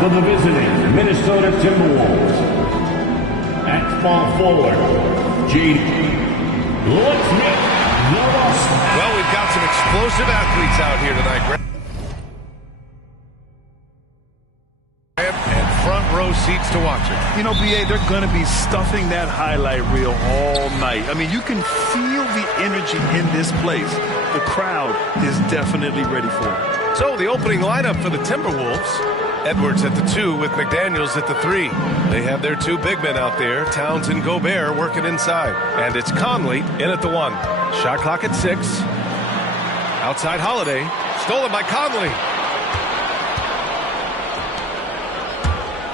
for the visiting Minnesota Timberwolves. At small forward, J.D. Let's meet the Ross. Well, we've got some explosive athletes out here tonight. And front row seats to watch it. You know, B.A., they're going to be stuffing that highlight reel all night. I mean, you can feel the energy in this place. The crowd is definitely ready for it. So the opening lineup for the Timberwolves. Edwards at the 2 with McDaniels at the 3. They have their 2 big men out there, Towns and Gobert, working inside. And it's Conley in at the 1. Shot clock at 6. Outside Holiday. Stolen by Conley.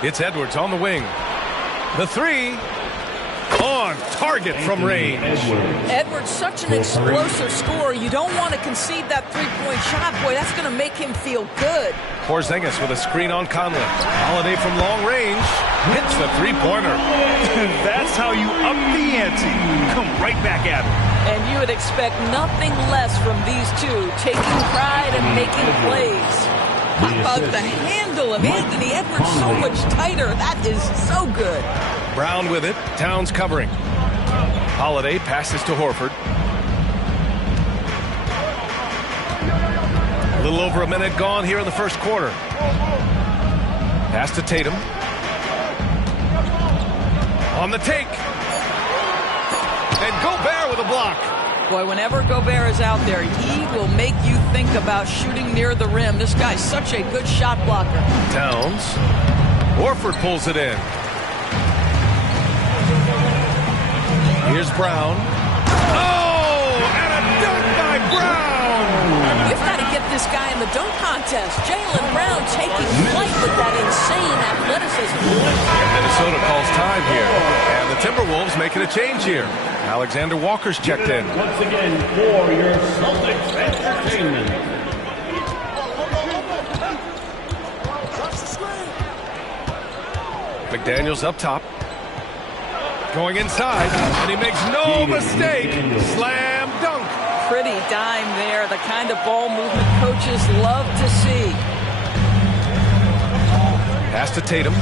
It's Edwards on the wing. The 3. On target from range. Edwards, such an explosive scorer. You don't want to concede that three-point shot. Boy, that's going to make him feel good. Porzingis with a screen on Conley. Holiday from long range. Hits the three-pointer. That's how you up the ante. Come right back at him. And you would expect nothing less from these two, taking pride and making plays. How about the handle of Anthony Edwards so much tighter? That is so good. Brown with it. Towns covering. Holiday passes to Horford. A little over a minute gone here in the first quarter. Pass to Tatum. On the take. And Gobert with a block. Boy, whenever Gobert is out there, he will make you think about shooting near the rim. This guy's such a good shot blocker. Towns. Horford pulls it in. Here's Brown. Oh, and a dunk by Brown. We've got to get this guy in the dunk contest. Jaylen Brown taking flight with that insane athleticism. And Minnesota calls time here. And the Timberwolves making a change here. Alexander Walker's checked in. Once again for your Celtics entertainment. McDaniels up top. Going inside, and he makes no mistake. Slam dunk. Pretty dime there, the kind of ball movement coaches love to see. Pass to Tatum.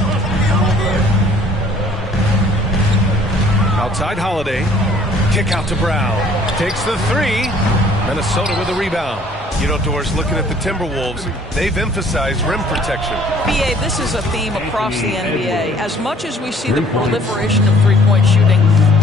Outside Holiday. Kick out to Brown. Takes the 3. Minnesota with a rebound. You know, Doris, looking at the Timberwolves, they've emphasized rim protection. BA, this is a theme across the NBA. As much as we see the proliferation of three-point shooting,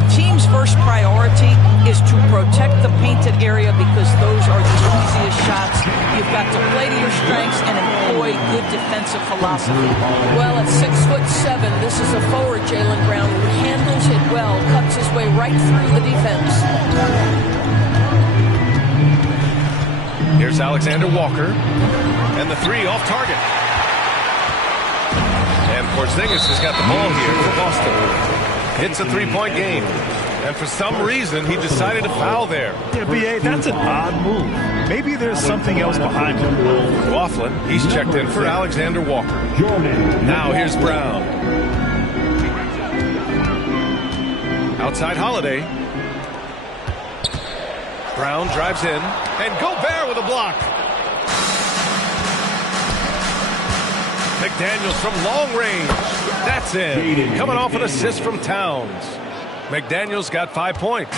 team's first priority is to protect the painted area because those are the easiest shots. You've got to play to your strengths and employ good defensive philosophy. Well, at 6'7", this is a forward, Jaylen Brown, who handles it well, cuts his way right through the defense. Here's Alexander Walker. And the 3 off target. And Porzingis has got the ball here for Boston. It's a three-point game. And for some reason, he decided to foul there. Yeah, B.A., that's an odd move. Maybe there's something else behind him. Laughlin, he's checked in for Alexander Walker. Now here's Brown. Outside Holiday. Brown drives in, and Gobert with a block. McDaniels from long range. That's in. Coming off an assist from Towns. McDaniels got 5 points.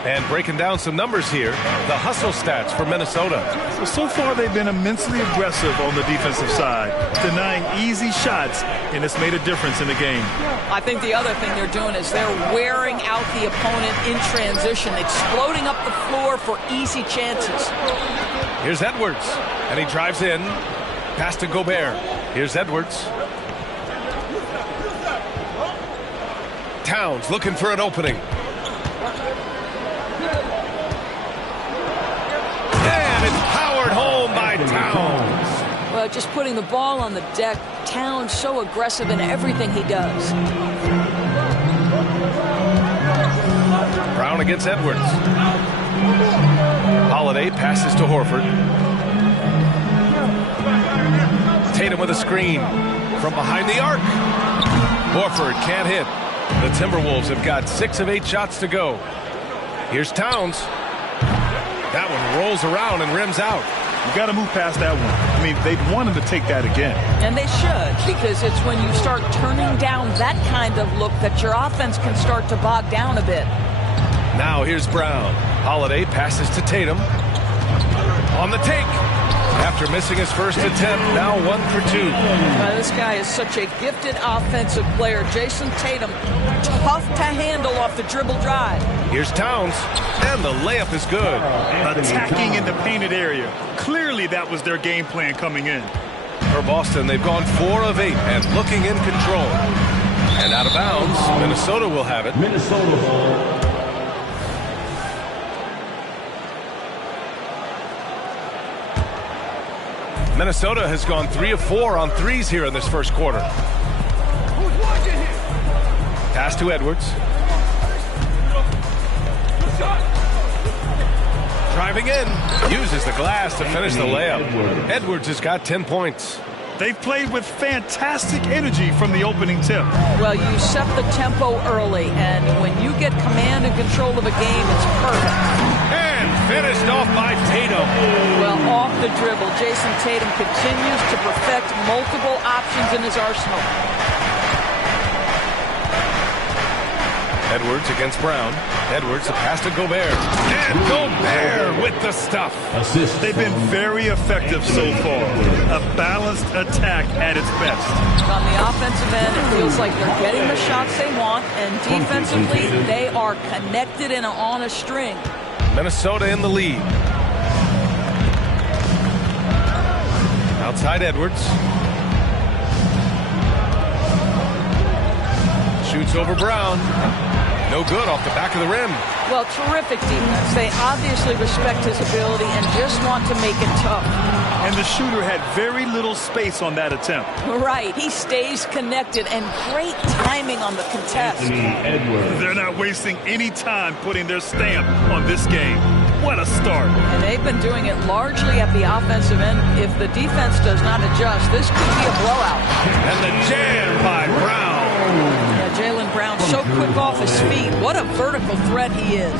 And breaking down some numbers here, the hustle stats for Minnesota. So far they've been immensely aggressive on the defensive side, denying easy shots, and it's made a difference in the game. I think the other thing they're doing is they're wearing out the opponent in transition, exploding up the floor for easy chances. Here's Edwards, and he drives in. Pass to Gobert. Here's Edwards. Towns looking for an opening. And it's powered home by Towns. Well, just putting the ball on the deck, Towns so aggressive in everything he does. Brown against Edwards. Holiday passes to Horford. Tatum with a screen from behind the arc. Horford can't hit. The Timberwolves have got 6 of 8 shots to go. Here's Towns. That one rolls around and rims out. You got to move past that one. I mean, they'd want him to take that again. And they should, because it's when you start turning down that kind of look that your offense can start to bog down a bit. Now here's Brown. Holiday passes to Tatum. On the take. After missing his first attempt, now 1 for 2. This guy is such a gifted offensive player. Jason Tatum, tough to handle off the dribble drive. Here's Towns, and the layup is good. Attacking in the painted area. Clearly that was their game plan coming in. For Boston, they've gone 4 of 8 and looking in control. And out of bounds, Minnesota will have it. Minnesota ball. Minnesota has gone 3 of 4 on threes here in this first quarter. Pass to Edwards. Driving in. Uses the glass to finish the layup. Edwards has got 10 points. They've played with fantastic energy from the opening tip. Well, you set the tempo early, and when you get command and control of a game, it's perfect. And finished off by Tatum. Well, off the dribble, Jason Tatum continues to perfect multiple options in his arsenal. Edwards against Brown. Edwards, a pass to Gobert. And Gobert with the stuff. Assist. They've been very effective so far. A balanced attack at its best. On the offensive end, it feels like they're getting the shots they want, and defensively, they are connected and on a string. Minnesota in the lead. Outside Edwards. Shoots over Brown. No good off the back of the rim. Well, terrific defense. They obviously respect his ability and just want to make it tough. And the shooter had very little space on that attempt. Right. He stays connected, and great timing on the contest. They're not wasting any time putting their stamp on this game. What a start. And they've been doing it largely at the offensive end. If the defense does not adjust, this could be a blowout. And the jam by Brown. Yeah, Jaylen Brown so quick off his feet. What a vertical threat he is.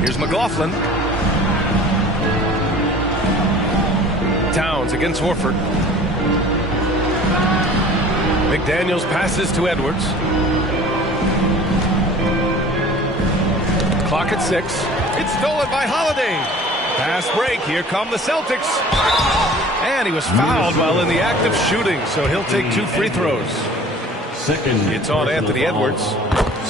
Here's McLaughlin. Towns against Horford. McDaniels passes to Edwards. Clock at 6. It's stolen by Holiday. Pass break. Here come the Celtics. And he was fouled while in the act of shooting, so he'll take 2 free throws. It's on Anthony Edwards.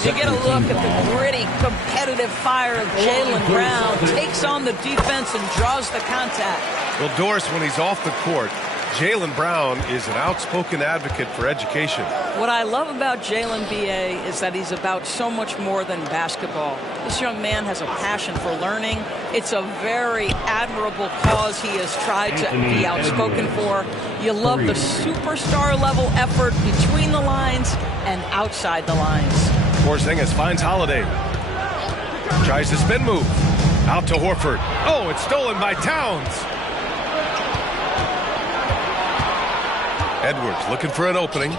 You get a look at the gritty, competitive fire of Jaylen Brown. Takes on the defense and draws the contact. Well, Doris, when he's off the court, Jaylen Brown is an outspoken advocate for education. What I love about Jaylen B.A. is that he's about so much more than basketball. This young man has a passion for learning. It's a very admirable cause he has tried to be outspoken for. You love the superstar level effort between the lines and outside the lines. Porzingis finds Holiday. Tries the spin move. Out to Horford. Oh, it's stolen by Towns. Edwards looking for an opening.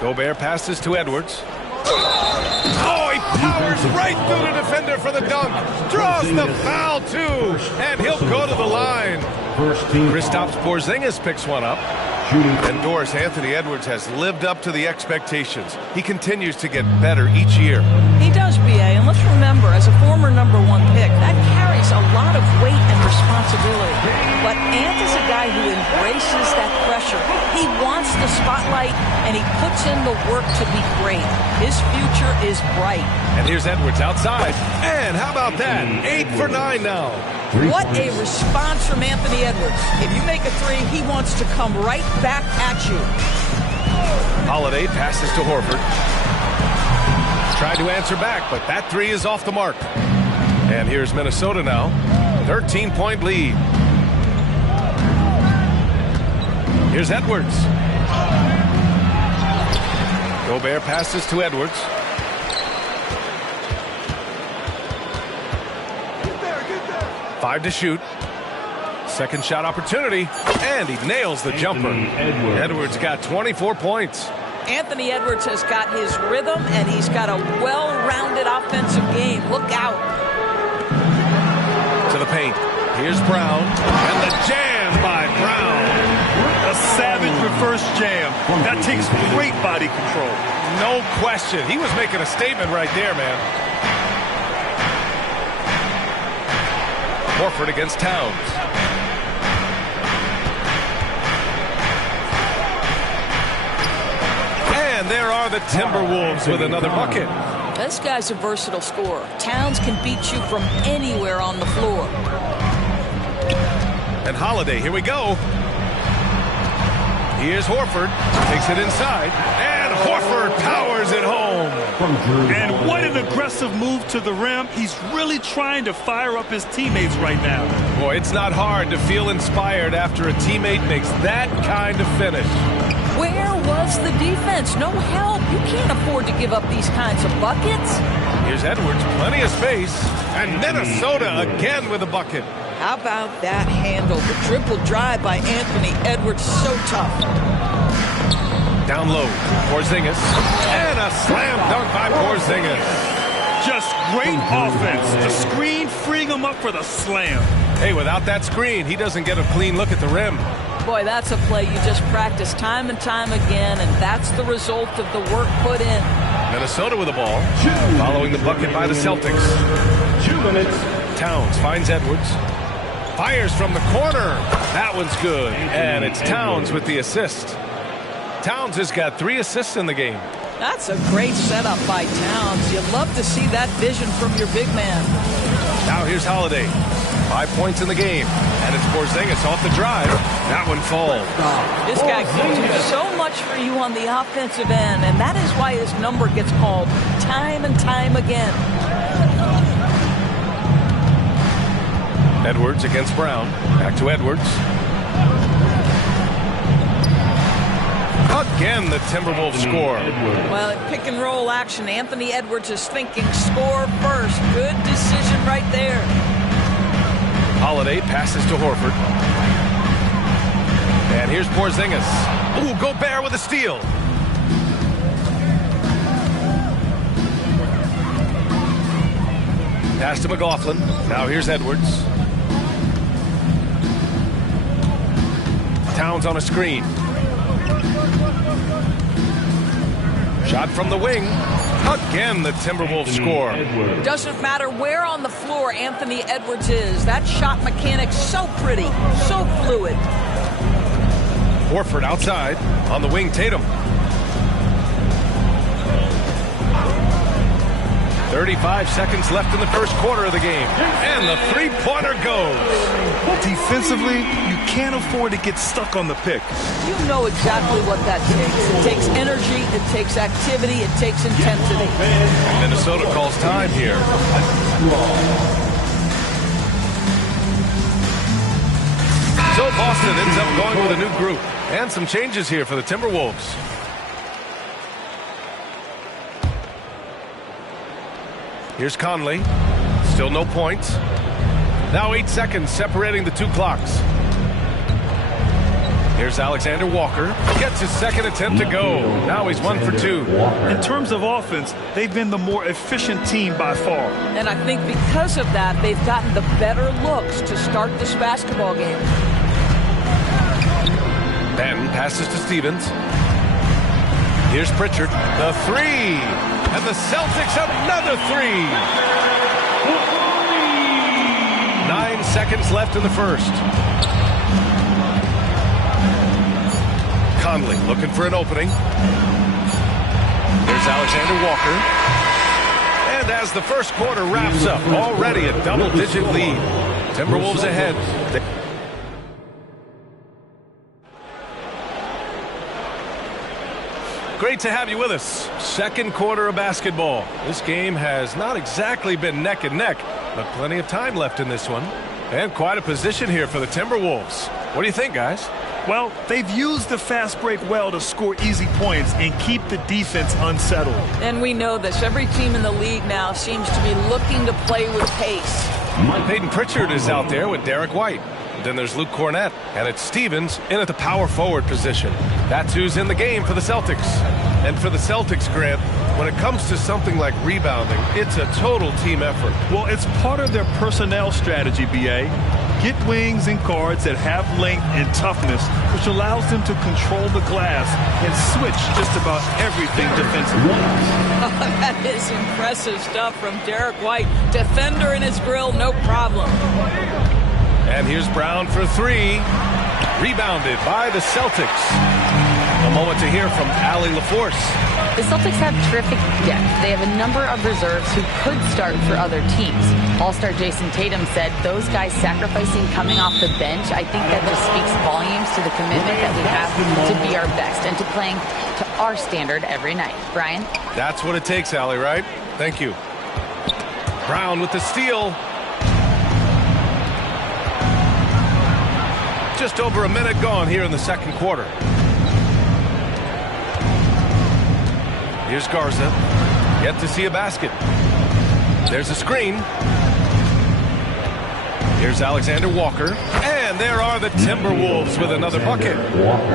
Gobert passes to Edwards. Oh, he powers right through the defender for the dunk. Draws the foul, too. And he'll go to the line. Kristaps Porzingis picks one up. And Doris, Anthony Edwards has lived up to the expectations. He continues to get better each year. He does, B.A., and let's remember, as a former #1 pick, that carries a lot of weight and responsibility. But Ant is a guy who embraces that pressure. He wants the spotlight, and he puts in the work to be great. His future is bright. And here's Edwards outside. And how about that? 8 for 9 now. What a response from Anthony Edwards. If you make a 3, he wants to come right back at you. Holiday passes to Horford. Tried to answer back, but that 3 is off the mark. And here's Minnesota now. 13-point lead. Here's Edwards. Gobert passes to Edwards. Five to shoot. Second shot opportunity. And he nails the jumper. Edwards got 24 points. Anthony Edwards has got his rhythm, and he's got a well-rounded offensive game. Look out. To the paint. Here's Brown, and the jam by Brown. A savage reverse jam. That takes great body control. No question. He was making a statement right there, man. Horford against Towns. And there are the Timberwolves with another bucket. This guy's a versatile scorer. Towns can beat you from anywhere on the floor. And Holiday, here we go. Here's Horford, takes it inside, and Horford powers it home. And what an aggressive move to the rim. He's really trying to fire up his teammates right now. Boy, it's not hard to feel inspired after a teammate makes that kind of finish. Where was the defense? No help. You can't afford to give up these kinds of buckets. Here's Edwards, plenty of space, and Minnesota again with a bucket. How about that handle? The triple drive by Anthony Edwards, so tough. Down low, Porzingis, and a slam dunk by Porzingis. Just great offense. The screen freeing him up for the slam. Hey, without that screen, he doesn't get a clean look at the rim. Boy, that's a play you just practice time and time again, and that's the result of the work put in. Minnesota with the ball, following the bucket by the Celtics. 2 minutes. Towns finds Edwards. Fires from the corner. That one's good. And it's Towns with the assist. Towns has got 3 assists in the game. That's a great setup by Towns. You love to see that vision from your big man. Now here's Holiday. 5 points in the game. And it's Porzingis off the drive. That one falls. This guy can do so much for you on the offensive end, and that is why his number gets called time and time again. Edwards against Brown. Back to Edwards. Again, the Timberwolves score. Well, in pick and roll action, Anthony Edwards is thinking score first. Good decision right there. Holiday passes to Horford. And here's Porzingis. Ooh, Gobert with a steal. Pass to McLaughlin. Now here's Edwards. Towns on a screen. Shot from the wing. Again, the Timberwolves score. Doesn't matter where on the floor Anthony Edwards is. That shot mechanic's so pretty, so fluid. Horford outside. On the wing, Tatum. 35 seconds left in the first quarter of the game. And the three-pointer goes. Defensively, you can't afford to get stuck on the pick. You know exactly what that takes. It takes energy, it takes activity, it takes intensity. Minnesota calls time here. So Boston ends up going with a new group. And some changes here for the Timberwolves. Here's Conley. Still no points. Now 8 seconds separating the 2 clocks. Here's Alexander Walker. Gets his second attempt to go. Now he's 1 for 2. In terms of offense, they've been the more efficient team by far. And I think because of that, they've gotten the better looks to start this basketball game. Benton passes to Stevens. Here's Pritchard. The 3. And the Celtics another 3. 9 seconds left in the first. Conley looking for an opening. There's Alexander Walker. And as the first quarter wraps up, already a double-digit lead. Timberwolves ahead. Great to have you with us. Second quarter of basketball. This game has not exactly been neck and neck, but plenty of time left in this one. And quite a position here for the Timberwolves. What do you think, guys? Well, they've used the fast break well to score easy points and keep the defense unsettled. And we know this. Every team in the league now seems to be looking to play with pace. Peyton Pritchard is out there with Derek White. Then there's Luke Cornett, and it's Stevens in at the power forward position. That's who's in the game for the Celtics. And for the Celtics, Grant, when it comes to something like rebounding, it's a total team effort. Well, it's part of their personnel strategy, B.A. get wings and guards that have length and toughness, which allows them to control the glass and switch just about everything defensively. That is impressive stuff from Derek White. Defender in his grill, no problem. And here's Brown for three. Rebounded by the Celtics. A moment to hear from Allie LaForce. The Celtics have terrific depth. They have a number of reserves who could start for other teams. All-star Jason Tatum said those guys sacrificing coming off the bench, I think that just speaks volumes to the commitment that we have to be our best and to playing to our standard every night. Brian? That's what it takes, Allie, right? Thank you. Brown with the steal. Just over a minute gone here in the second quarter. Here's Garza. Yet to see a basket. There's a screen. Here's Alexander Walker. And there are the Timberwolves with another bucket.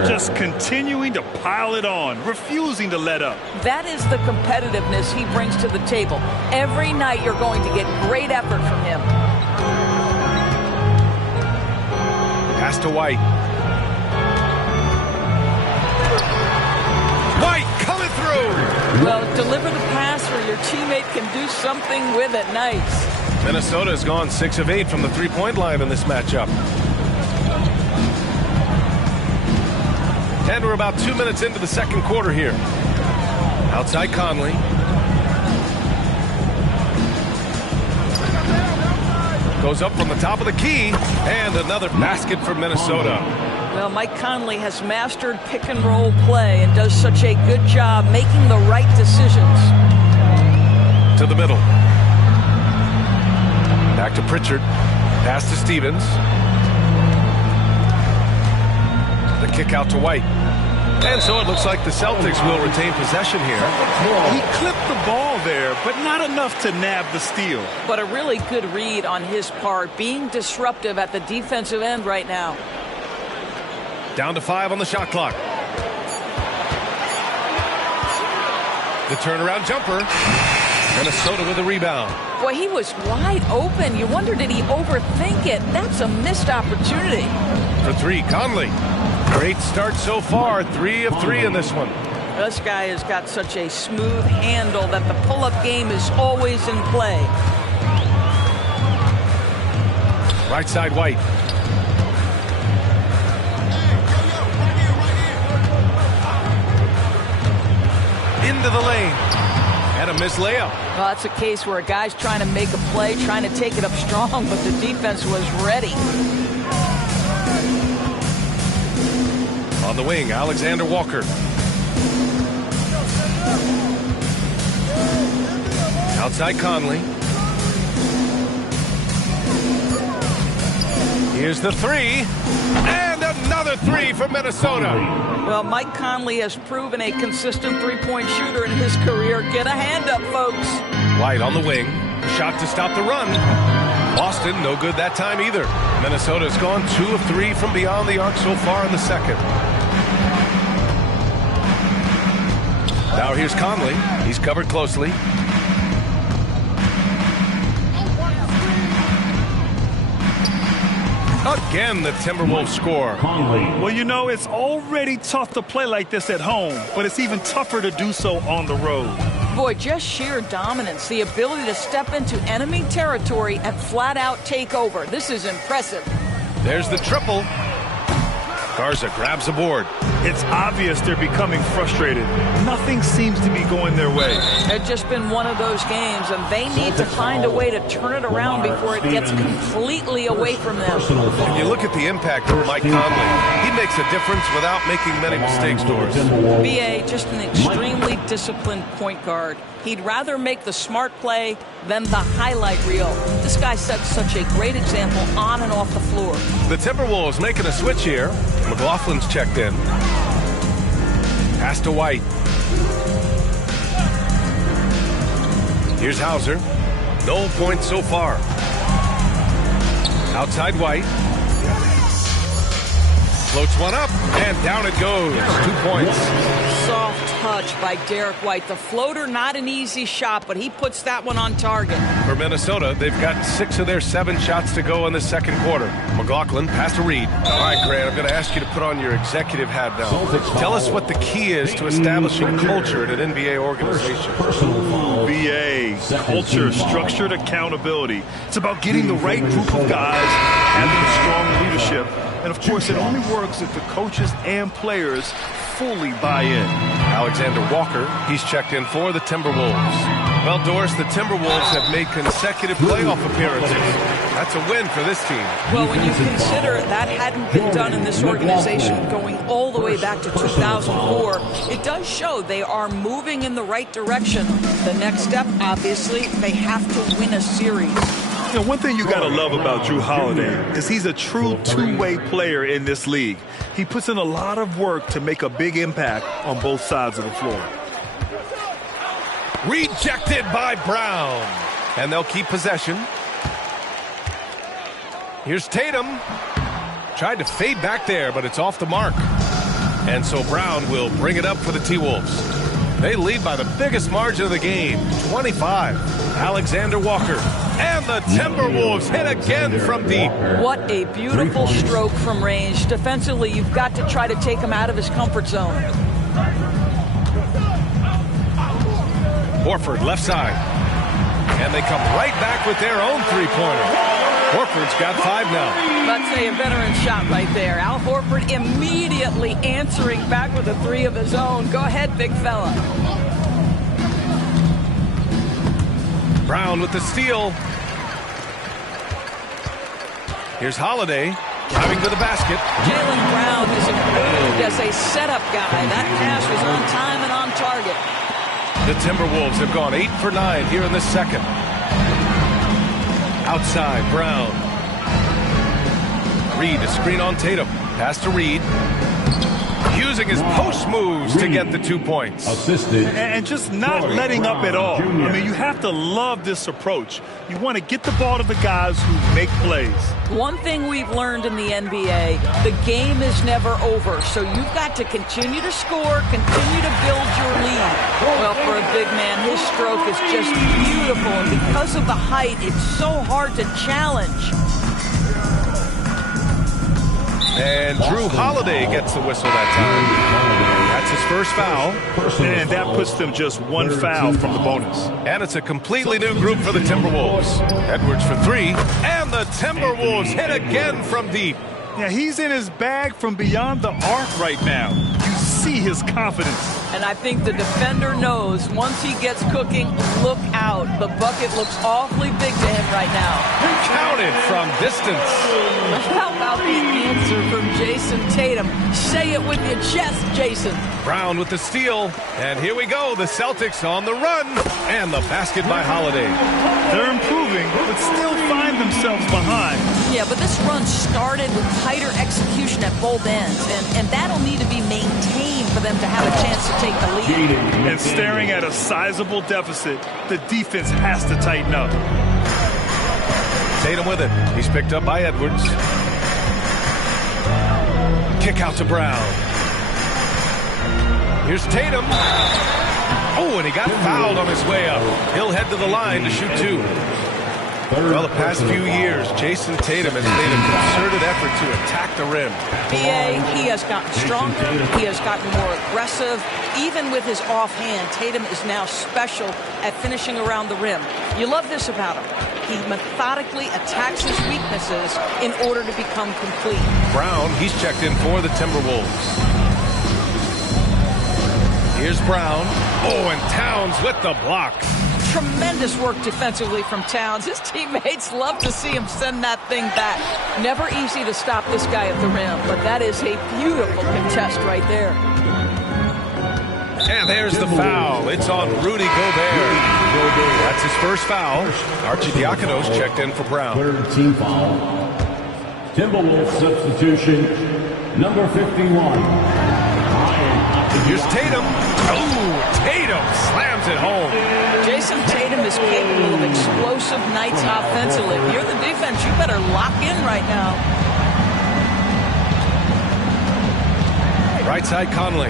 Just continuing to pile it on, refusing to let up. That is the competitiveness he brings to the table. Every night you're going to get great effort from him. Pass to White. White coming through. Well, deliver the pass where your teammate can do something with it. Nice. Minnesota has gone 6 of 8 from the three-point line in this matchup. And we're about 2 minutes into the second quarter here. Outside Conley. Goes up from the top of the key. And another basket for Minnesota. Well, Mike Conley has mastered pick-and-roll play and does such a good job making the right decisions. To the middle. Back to Pritchard. Pass to Stevens. The kick out to White. And so it looks like the Celtics will retain possession here. He clipped the ball there, but not enough to nab the steal. But a really good read on his part, being disruptive at the defensive end right now. Down to 5 on the shot clock. The turnaround jumper. Minnesota with a rebound. Boy, he was wide open. You wonder, did he overthink it? That's a missed opportunity. For three, Conley. Great start so far. 3 of 3 in this one. This guy has got such a smooth handle that the pull-up game is always in play. Right side, White. Into the lane. And a missed layup. Well, that's a case where a guy's trying to make a play, trying to take it up strong, but the defense was ready. On the wing, Alexander Walker. Outside Conley. Here's the three. And another three for Minnesota. Well, Mike Conley has proven a consistent three-point shooter in his career. Get a hand up, folks. White on the wing. Shot to stop the run. Boston, no good that time either. Minnesota's gone 2 of 3 from beyond the arc so far in the second. Now here's Conley. He's covered closely. Again, the Timberwolves score. Well, you know, it's already tough to play like this at home, but it's even tougher to do so on the road. Boy, just sheer dominance, the ability to step into enemy territory and flat out take over. This is impressive. There's the triple. Garza grabs the board. It's obvious they're becoming frustrated. Nothing seems to be going their way. It's just been one of those games, and they need to find a way to turn it around before it gets completely away from them. And you look at the impact of Mike Conley. He makes a difference without making many mistakes, Doris. B.A., just an extremely disciplined point guard. He'd rather make the smart play than the highlight reel. This guy sets such a great example on and off the floor. The Timberwolves making a switch here. McLaughlin's checked in. Pass to White. Here's Hauser. No points so far. Outside White. Floats one up. And down it goes. 2 points. Soft touch by Derek White. The floater, not an easy shot, but he puts that one on target. For Minnesota, they've got 6 of their 7 shots to go in the second quarter. McLaughlin, pass to Reed. All right, Grant, I'm going to ask you to put on your executive hat now. Tell us what the key is to establishing culture at an NBA organization. BA, culture, structured accountability. It's about getting the right group of guys, having strong leadership. And, of course, it only works if the coaches and players fully buy in. Alexander Walker, he's checked in for the Timberwolves. Well, Doris, the Timberwolves have made consecutive playoff appearances. That's a win for this team. Well, when you consider that hadn't been done in this organization going all the way back to 2004, it does show they are moving in the right direction. The next step, obviously, they have to win a series. You know, one thing you got to love about Drew Holiday is he's a true two-way player in this league. He puts in a lot of work to make a big impact on both sides of the floor. Rejected by Brown. And they'll keep possession. Here's Tatum. Tried to fade back there, but it's off the mark. And so Brown will bring it up for the T-Wolves. They lead by the biggest margin of the game, 25. Alexander Walker. And the Timberwolves hit again from deep. What a beautiful stroke from range. Defensively, you've got to try to take him out of his comfort zone. Horford, left side. And they come right back with their own three-pointer. Horford's got 5 now. Let's say a veteran shot right there. Al Horford immediately answering back with a 3 of his own. Go ahead, big fella. Brown with the steal. Here's Holiday driving to the basket. Jaylen Brown is improved as a setup guy. That pass was on time and on target. The Timberwolves have gone 8 for 9 here in the second. Outside, Brown. Reed, a screen on Tatum. Pass to Reed. Using his post moves to get the 2 points. And just not letting up at all. I mean, you have to love this approach. You want to get the ball to the guys who make plays. One thing we've learned in the NBA, the game is never over. So you've got to continue to score, continue to build your lead. Well, for a big man, his stroke is just beautiful. And because of the height, it's so hard to challenge. And Drew Holiday gets the whistle that time. That's his first foul. And that puts them just 1 foul from the bonus. And it's a completely new group for the Timberwolves. Edwards for 3. And the Timberwolves hit again from deep. Yeah, he's in his bag from beyond the arc right now. You see his confidence. And I think the defender knows once he gets cooking, look out. The bucket looks awfully big to him right now. Counted from distance. How about the answer from Jason Tatum? Say it with your chest, Jason. Brown with the steal. And here we go. The Celtics on the run. And the basket by Holiday. They're improving, but still find themselves behind. Yeah, but this run started with tighter execution at both ends. And that'll need to be maintained for them to have a chance to take the lead. And staring at a sizable deficit, the defense has to tighten up. Tatum with it. He's picked up by Edwards. Kick out to Brown. Here's Tatum. Oh, and he got fouled on his way up. He'll head to the line to shoot 2. Well, the past few years, Jason Tatum has made a concerted effort to attack the rim. BA, he has gotten stronger. He has gotten more aggressive. Even with his offhand, Tatum is now special at finishing around the rim. You love this about him. He methodically attacks his weaknesses in order to become complete. Brown, he's checked in for the Timberwolves. Here's Brown. Oh, and Towns with the block. Tremendous work defensively from Towns. His teammates love to see him send that thing back. Never easy to stop this guy at the rim, but that is a beautiful contest right there. And there's the foul. It's on Rudy Gobert. That's his first foul. Arcidiakonos checked in for Brown. Third team foul. Timberwolves substitution, number 51. Here's Tatum. Oh, Tatum slams it home. Jason Tatum is capable of explosive nights offensively. If you're the defense, you better lock in right now. Right side, Conley.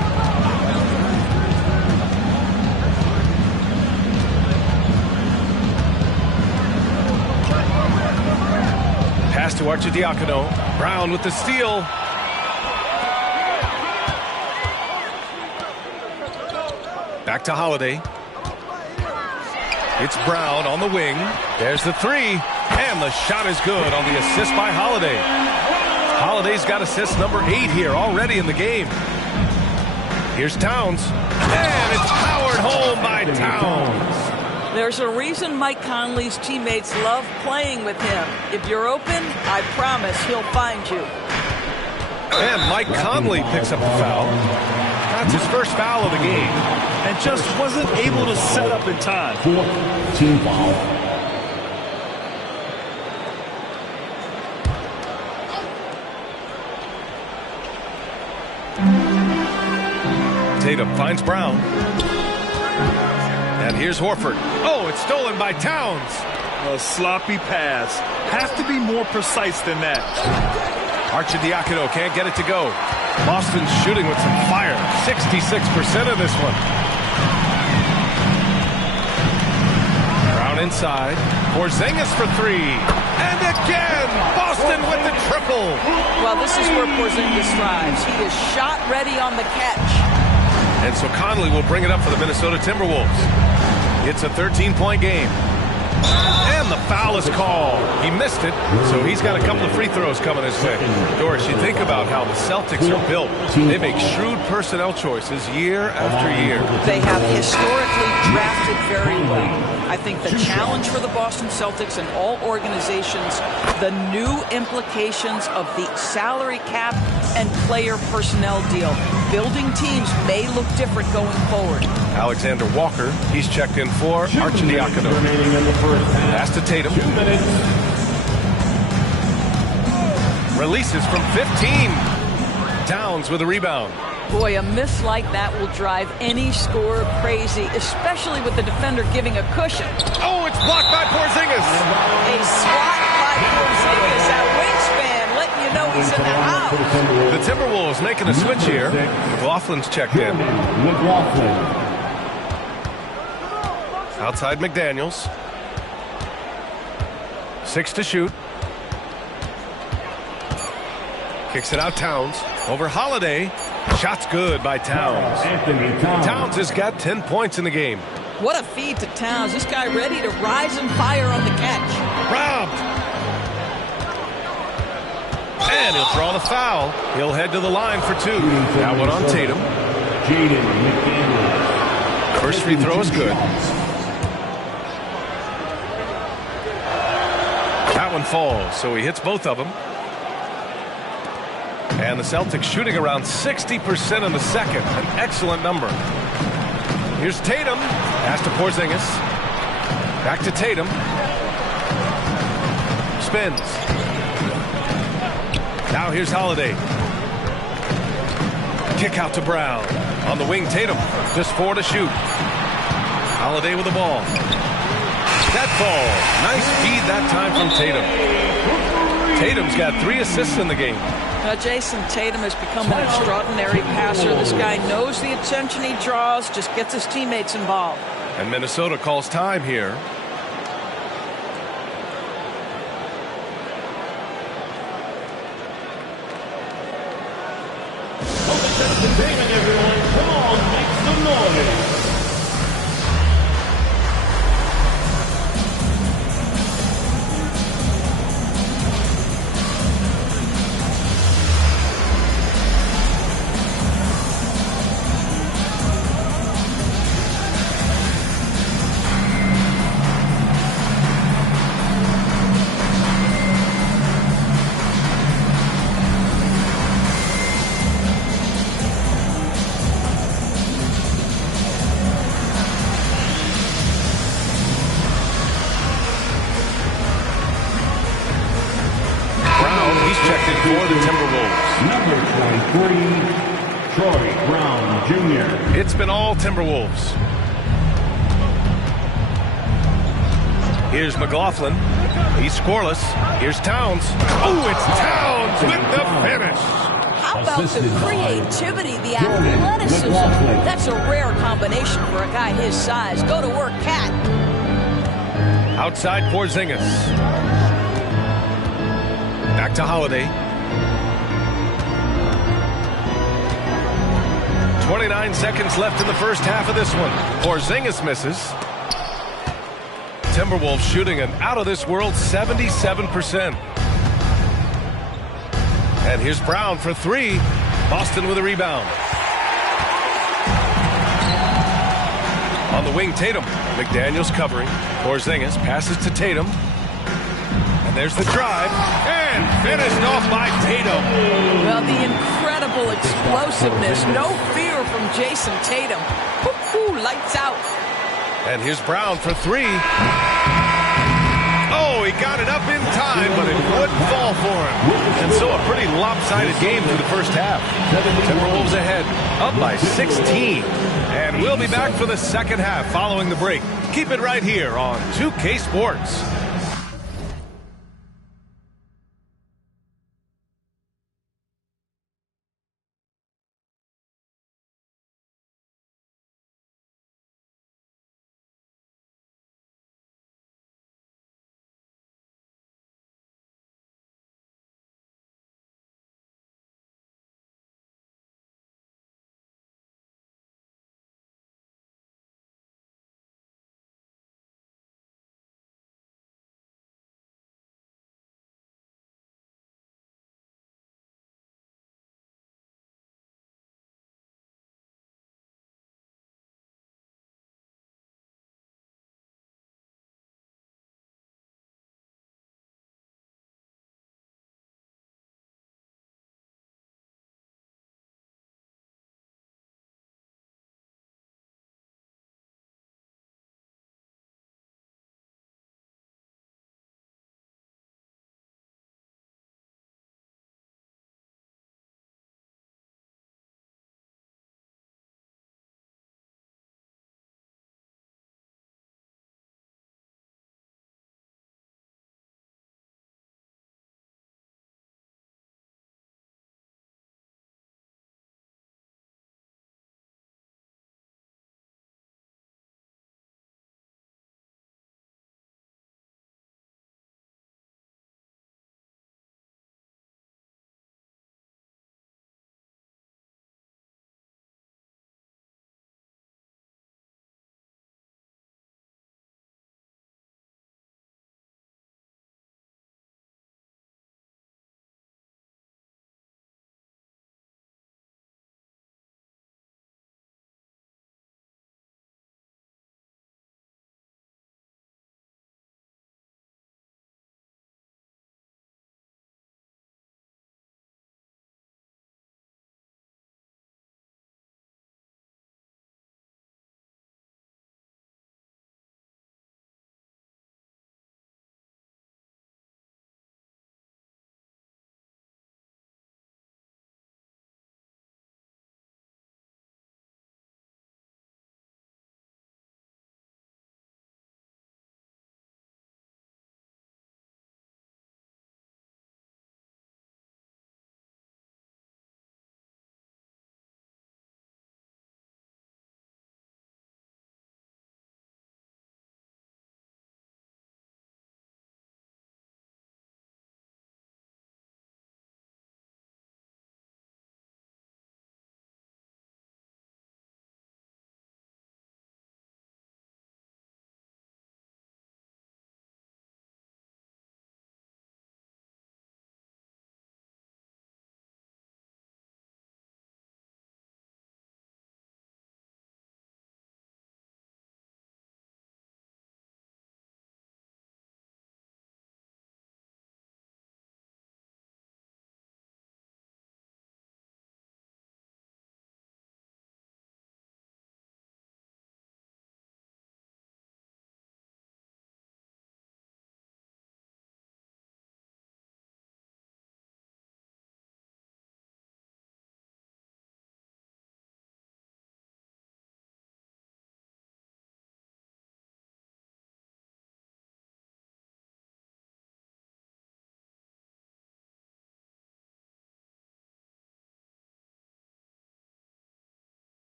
Pass to Arcidiacono. Brown with the steal. Back to Holiday. It's Brown on the wing. There's the three. And the shot is good on the assist by Holiday. Holiday's got assist number 8 here already in the game. Here's Towns. And it's powered home by Towns. There's a reason Mike Conley's teammates love playing with him. If you're open, I promise he'll find you. And Mike Conley picks up the foul. That's his first foul of the game. And just wasn't able to set up in time. Team foul. Tatum finds Brown. And here's Horford. Oh, it's stolen by Towns. A sloppy pass. Have to be more precise than that. Arcidiacono can't get it to go. Boston's shooting with some fire. 66% of this one. Brown inside. Porzingis for 3. And again, Boston with the triple. Well, this is where Porzingis thrives. He is shot ready on the catch. And so Conley will bring it up for the Minnesota Timberwolves. It's a 13-point game. And the foul is called. He missed it, so he's got a couple of free throws coming his way. Doris, you think about how the Celtics are built. They make shrewd personnel choices year after year. They have historically drafted very well. I think the challenge for the Boston Celtics and all organizations, the new implications of the salary cap and player personnel deal. Building teams may look different going forward. Alexander Walker, he's checked in for Arcidiacono. Pass to Tatum. 2 minutes. Releases from 15. Towns with a rebound. Boy, a miss like that will drive any scorer crazy, especially with the defender giving a cushion. Oh, it's blocked by Porzingis. A swat by Porzingis. That wingspan letting you know he's in the house. The Timberwolves making a switch here. McLaughlin's checked in. McLaughlin. Outside McDaniels. 6 to shoot. Kicks it out Towns. Over Holiday. Shot's good by Towns. Towns has got 10 points in the game. What a feed to Towns. This guy ready to rise and fire on the catch. Robbed. And he'll draw the foul. He'll head to the line for 2. That one on Tatum. First free throw is good. That one falls, so he hits both of them. And the Celtics shooting around 60% in the second. An excellent number. Here's Tatum. Pass to Porzingis. Back to Tatum. Spins. Now here's Holiday. Kick out to Brown. On the wing, Tatum. Just 4 to shoot. Holiday with the ball. That ball. Nice feed that time from Tatum. Tatum's got 3 assists in the game. Jason Tatum has become an extraordinary passer. This guy knows the attention he draws, just gets his teammates involved. And Minnesota calls time here. Celtics entertainment, everyone. Come on, make some noise. It's been all Timberwolves. Here's McLaughlin. He's scoreless. Here's Towns. Oh, it's Towns with the finish. How about the creativity, the athleticism? That's a rare combination for a guy his size. Go to work, Cat. Outside Porzingis. Back to Holiday. 29 seconds left in the first half of this one. Porzingis misses. Timberwolves shooting an out-of-this-world 77%. And here's Brown for three. Boston with a rebound. On the wing, Tatum. McDaniels covering. Porzingis passes to Tatum. And there's the drive. And finished off by Tatum. Well, the incredible explosiveness. No fear from Jason Tatum. Woo-hoo, lights out. And here's Brown for three. Oh, he got it up in time, but it wouldn't fall for him. And so a pretty lopsided game through the first half. Timberwolves ahead, up by 16. And we'll be back for the second half following the break. Keep it right here on 2K Sports.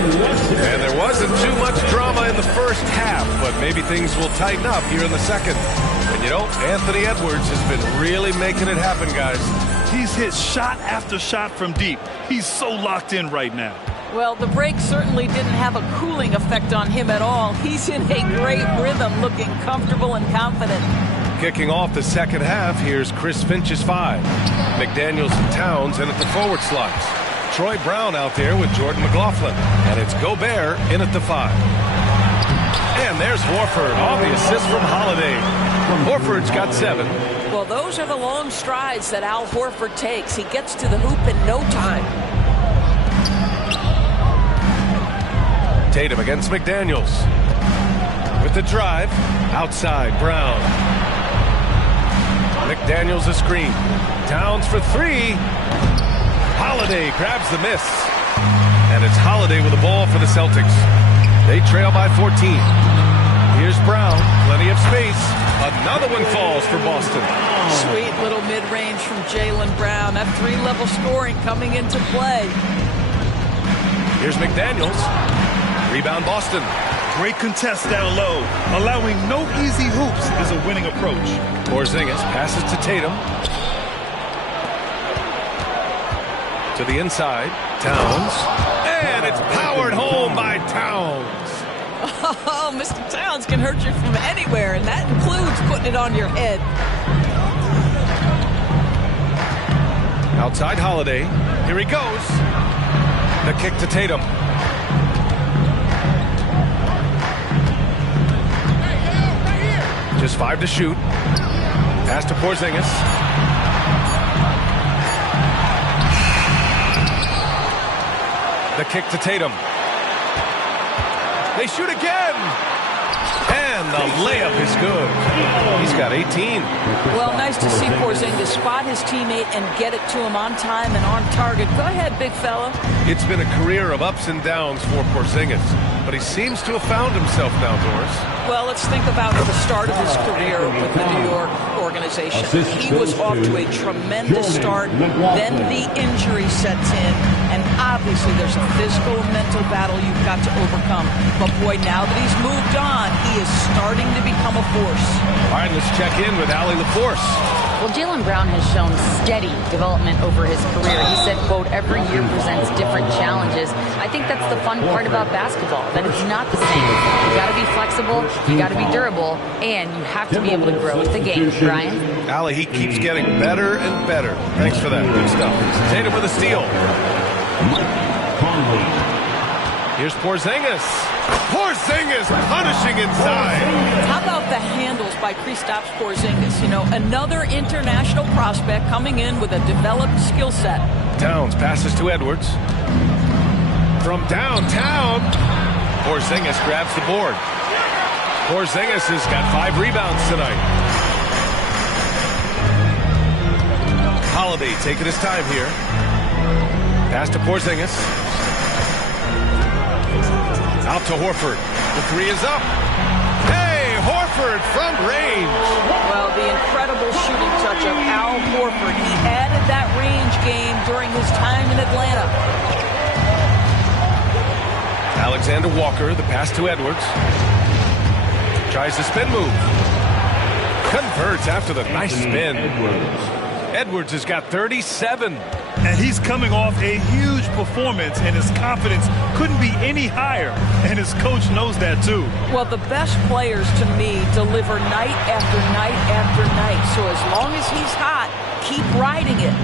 And there wasn't too much drama in the first half, but maybe things will tighten up here in the second. And you know, Anthony Edwards has been really making it happen, guys. He's hit shot after shot from deep. He's so locked in right now. Well, the break certainly didn't have a cooling effect on him at all. He's in a great rhythm, looking comfortable and confident. Kicking off the second half, here's Chris Finch's 5. McDaniels and Towns in at the forward slots. Troy Brown out there with Jordan McLaughlin. And it's Gobert in at the 5. And there's Horford on the assist from Holiday. Horford's got 7. Well, those are the long strides that Al Horford takes. He gets to the hoop in no time. Tatum against McDaniels. With the drive, outside Brown. McDaniels a screen. Towns for 3. Holiday grabs the miss. And it's Holiday with the ball for the Celtics. They trail by 14. Here's Brown, plenty of space. Another one falls for Boston. Sweet little mid-range from Jaylen Brown. That 3-level scoring coming into play. Here's McDaniels. Rebound Boston. Great contest down low. Allowing no easy hoops is a winning approach. Porzingis passes to Tatum. To the inside. Towns. And it's powered home by Towns. Oh, Mr. Towns can hurt you from anywhere, and that includes putting it on your head. Outside Holiday. Here he goes. The kick to Tatum. Just 5 to shoot. Pass to Porzingis. The kick to Tatum. They shoot again. And the layup is good. He's got 18. Well, nice to see Porzingis spot his teammate and get it to him on time and on target. Go ahead, big fella. It's been a career of ups and downs for Porzingis, but he seems to have found himself now, Doris. Well, let's think about the start of his career with the New York organization. He was off to a tremendous start. Then the injury sets in, and obviously there's a physical and mental battle you've got to overcome. But boy, now that he's moved on, he is starting to become a force. All right, let's check in with Allie LaForce. Well, Jaylen Brown has shown steady development over his career. He said, quote, every year presents different challenges. I think that's the fun part about basketball, that it's not the same. You got to be flexible, you got to be durable, and you have to be able to grow with the game. Brian? Allie, he keeps getting better and better. Thanks for that. Good stuff. Tatum with a steal. Here's Porzingis. Porzingis punishing inside. How about the handles by Kristaps Porzingis? You know, another international prospect coming in with a developed skill set. Towns passes to Edwards. From downtown, Porzingis grabs the board. Porzingis has got 5 rebounds tonight. Holiday taking his time here. Pass to Porzingis. Out to Horford. The 3 is up. Hey, Horford from range. Well, the incredible shooting touch of Al Horford. He added that range game during his time in Atlanta. Alexander Walker, the pass to Edwards. Tries the spin move. Converts after the nice spin. Edwards has got 37. And he's coming off a huge performance, and his confidence couldn't be any higher. And his coach knows that, too. Well, the best players, to me, deliver night after night after night. So as long as he's hot, keep riding it.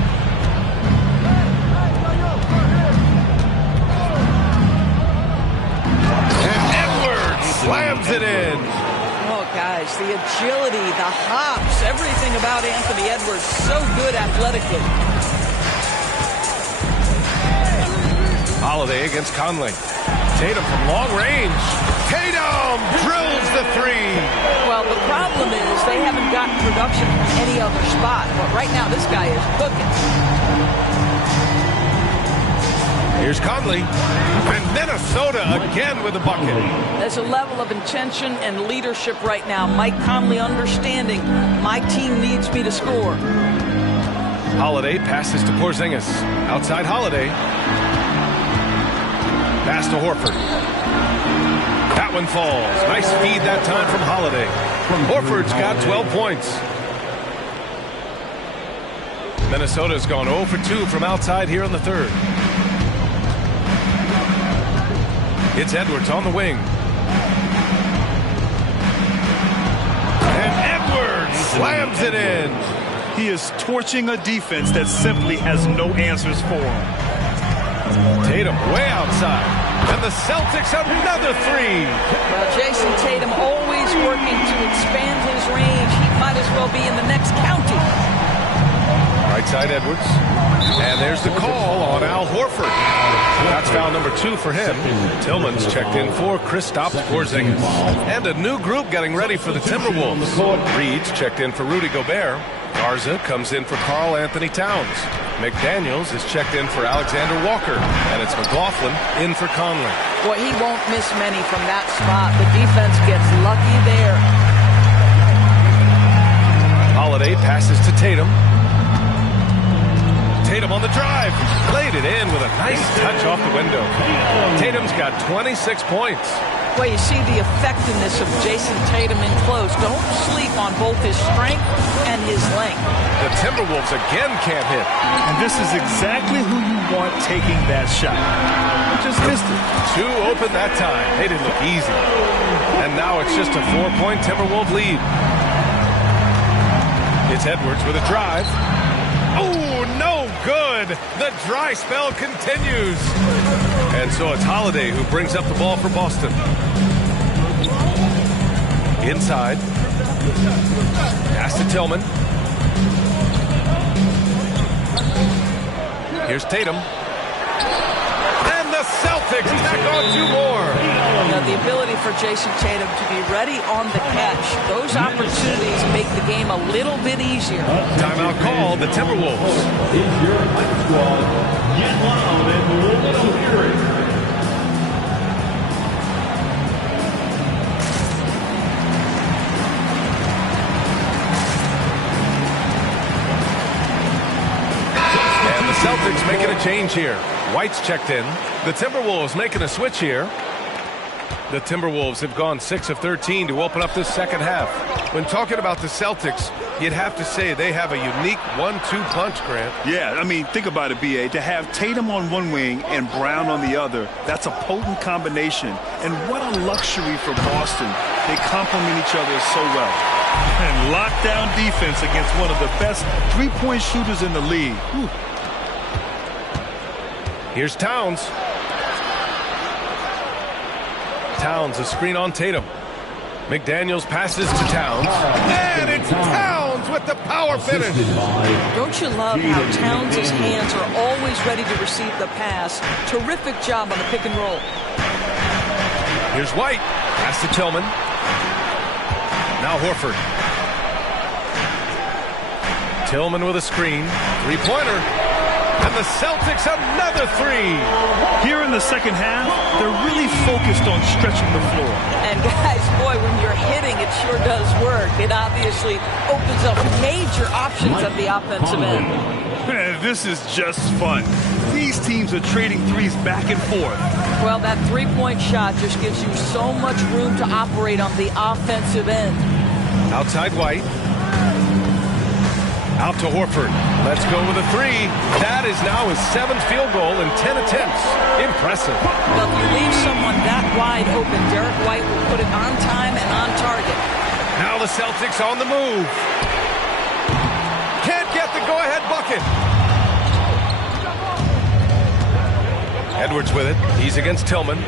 And Edwards slams it in. Oh, guys, the agility, the hops, everything about Anthony Edwards, so good athletically. Holiday against Conley. Tatum from long range. Tatum drills the 3. Well, the problem is they haven't gotten production from any other spot. But right now, this guy is cooking. Here's Conley. And Minnesota again with a bucket. There's a level of intention and leadership right now. Mike Conley understanding my team needs me to score. Holiday passes to Porzingis. Outside Holiday. Pass to Horford. That one falls. Nice feed that time from Holiday. Horford's got 12 points. Minnesota's gone 0 for 2 from outside here in the third. It's Edwards on the wing. And Edwards slams it in. He is torching a defense that simply has no answers for him. Tatum way outside. And the Celtics another three. Well, Jason Tatum always working to expand his range. He might as well be in the next county. Right side Edwards. And there's the call on Al Horford. That's foul number 2 for him. Tillman's checked in for Kristaps Porzingis. And a new group getting ready for the Timberwolves. Reed's checked in for Rudy Gobert. Garza comes in for Karl Anthony Towns. McDaniels is checked in for Alexander Walker. And it's McLaughlin in for Conley. Boy, he won't miss many from that spot. The defense gets lucky there. Holiday passes to Tatum. Tatum on the drive. Played it in with a nice touch off the window. Tatum's got 26 points. Well, you see the effectiveness of Jason Tatum in close. Don't sleep on both his strength and his length. The Timberwolves again can't hit. And this is exactly who you want taking that shot. Just missed it. 2 open that time. They didn't look easy. And now it's just a 4-point Timberwolves lead. It's Edwards with a drive. Oh, no good. The dry spell continues. And so it's Holiday who brings up the ball for Boston. Inside. Pass to Tillman. Here's Tatum. And the Celtics tack on 2 more. Now, the ability for Jason Tatum to be ready on the catch, those opportunities make the game a little bit easier. Timeout called, the Timberwolves. Is your fight squad. Get loud and let them hear it. Celtics making a change here. White's checked in. The Timberwolves making a switch here. The Timberwolves have gone 6 of 13 to open up this second half. When talking about the Celtics, you'd have to say they have a unique 1-2 punch, Grant. Yeah, I mean, think about it, B.A. To have Tatum on one wing and Brown on the other, that's a potent combination. And what a luxury for Boston. They complement each other so well. And lockdown defense against one of the best three-point shooters in the league. Whew. Here's Towns. Towns, a screen on Tatum. McDaniels passes to Towns. And it's Towns with the power finish. Don't you love how Towns' hands are always ready to receive the pass? Terrific job on the pick and roll. Here's White. Pass to Tillman. Now Horford. Tillman with a screen. Three-pointer. And the Celtics another 3. Here in the second half, they're really focused on stretching the floor. And guys, boy, when you're hitting, it sure does work. It obviously opens up major options at the offensive end. This is just fun. These teams are trading threes back and forth. Well, that three-point shot just gives you so much room to operate on the offensive end. Outside White. Out to Horford. Let's go with a 3. That is now his 7th field goal in 10 attempts. Impressive. Well, if you leave someone that wide open, Derek White will put it on time and on target. Now the Celtics on the move. Can't get the go-ahead bucket. Edwards with it. He's against Tillman.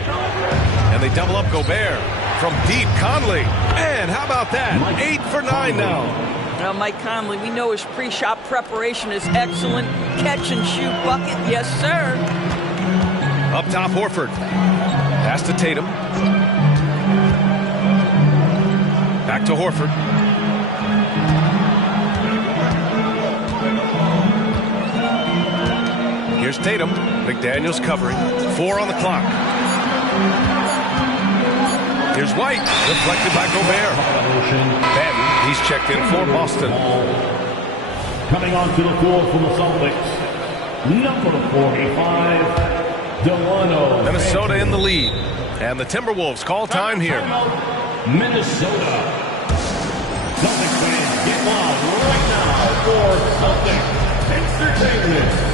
And they double up Gobert. From deep, Conley. And how about that? 8 for 9 now. Now, Mike Conley, we know his pre-shot preparation is excellent. Catch and shoot bucket, yes, sir. Up top, Horford. Pass to Tatum. Back to Horford. Here's Tatum. McDaniels covering. 4 on the clock. Here's White. Deflected by Gobert. Batten. He's checked in for Boston. Coming onto the floor from the Celtics, number 45, Minnesota in the lead. And the Timberwolves call time here. Minnesota. Celtics fans, get loud right now for Celtics Entertainment.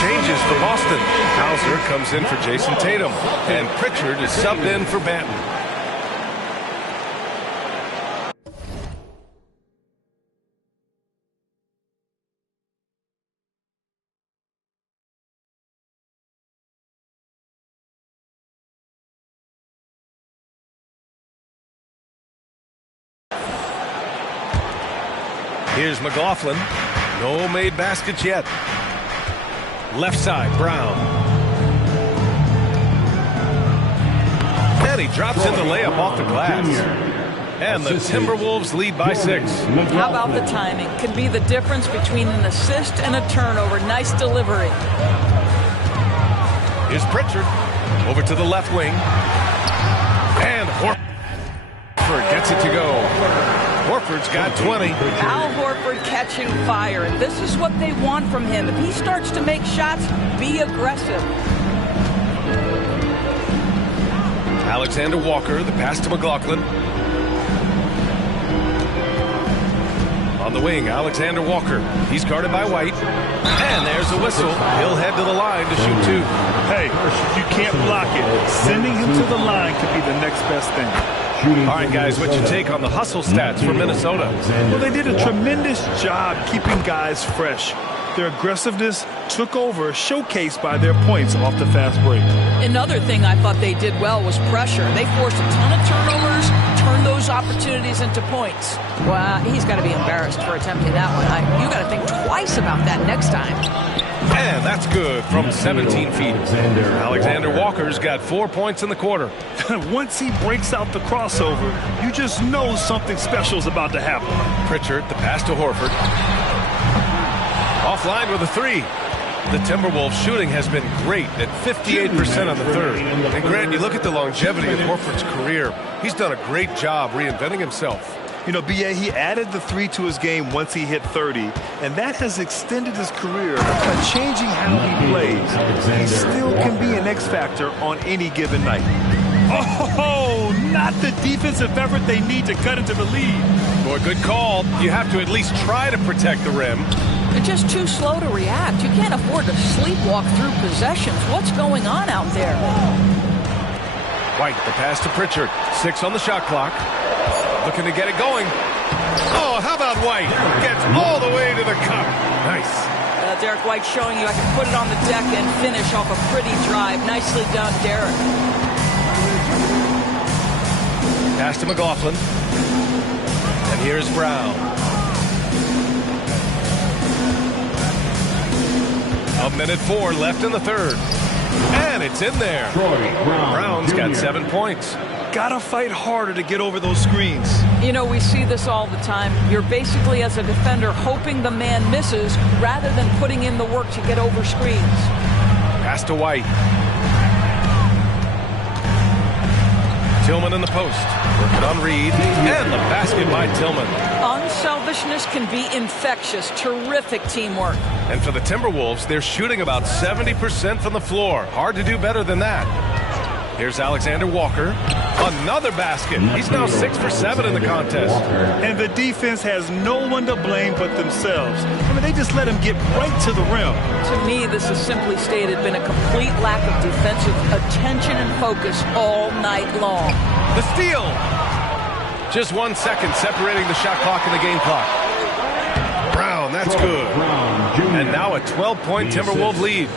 Changes for Boston. Hauser comes in for Jason Tatum. And Pritchard is subbed in for Banton. Here's McLaughlin. No made baskets yet. Left side, Brown. And he drops in the layup off the glass. And the Timberwolves lead by 6. How about the timing? Can be the difference between an assist and a turnover. Nice delivery. Here's Pritchard. Over to the left wing. And Horford gets it to go. Horford's got 20. Al Horford catching fire. And this is what they want from him. If he starts to make shots, be aggressive. Alexander Walker, the pass to McLaughlin. On the wing, Alexander Walker. He's guarded by White. And there's a whistle. He'll head to the line to shoot 2. Hey, you can't block it. Sending him to the line could be the next best thing. All right, guys, what's your take on the hustle stats for Minnesota? Well, they did a tremendous job keeping guys fresh. Their aggressiveness took over, showcased by their points off the fast break. Another thing I thought they did well was pressure. They forced a ton of turnovers, turned those opportunities into points. Well, he's got to be embarrassed for attempting that one. You got to think twice about that next time. And that's good from 17 feet. Alexander Walker's got 4 points in the quarter. Once he breaks out the crossover, you just know something special is about to happen. Pritchard, the pass to Horford. Offline with a 3. The Timberwolves shooting has been great at 58% on the third. And Grant, you look at the longevity of Horford's career. He's done a great job reinventing himself. You know, B.A., he added the 3 to his game once he hit 30, and that has extended his career by changing how he plays. He still can be an X factor on any given night. Oh, not the defensive effort they need to cut into the lead. Boy, good call. You have to at least try to protect the rim. They're just too slow to react. You can't afford to sleepwalk through possessions. What's going on out there? White, the pass to Pritchard. 6 on the shot clock. Looking to get it going. Oh, how about White? Gets all the way to the cup. Nice. Derek White showing you I can put it on the deck and finish off a pretty drive. Nicely done, Derek. Pass to McLaughlin. And here's Brown. A minute 4 left in the third. And it's in there. Brown's got 7 points. Gotta fight harder to get over those screens. You know, we see this all the time. You're basically, as a defender, hoping the man misses rather than putting in the work to get over screens. Pass to White. Tillman in the post. Working on Reed. And the basket by Tillman. Unselfishness can be infectious. Terrific teamwork. And for the Timberwolves, they're shooting about 70% from the floor. Hard to do better than that. Here's Alexander Walker. Another basket. He's now 6 for 7 in the contest. And the defense has no one to blame but themselves. I mean, they just let him get right to the rim. To me, this is simply stated been a complete lack of defensive attention and focus all night long. The steal. Just 1 second separating the shot clock and the game clock. Brown, that's good. And now a 12-point Timberwolves lead.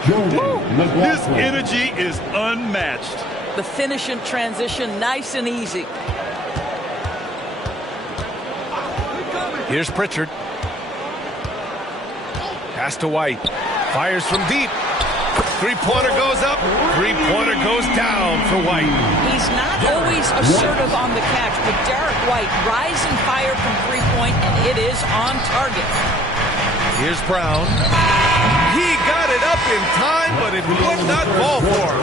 His energy is unmatched. The finish and transition, nice and easy. Here's Pritchard. Pass to White. Fires from deep. Three-pointer goes up. Three-pointer goes down for White. He's not always assertive on the catch, but Derek White, rise and fire from three-point, and it is on target. Here's Brown. He got it up in time, but it would not fall for him.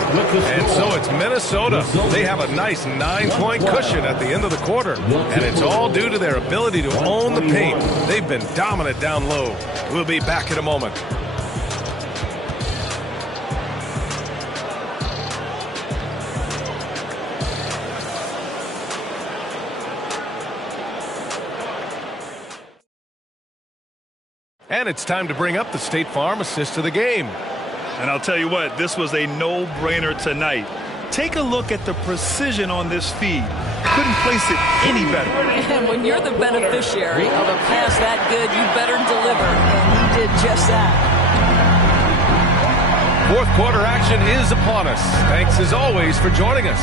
And so it's Minnesota. They have a nice 9-point cushion at the end of the quarter. And it's all due to their ability to own the paint. They've been dominant down low. We'll be back in a moment. And it's time to bring up the State Farm assist of the game. And I'll tell you what, this was a no-brainer tonight. Take a look at the precision on this feed. Couldn't place it any better. And when you're the beneficiary of a pass that good, you better deliver. And he did just that. Fourth quarter action is upon us. Thanks as always for joining us.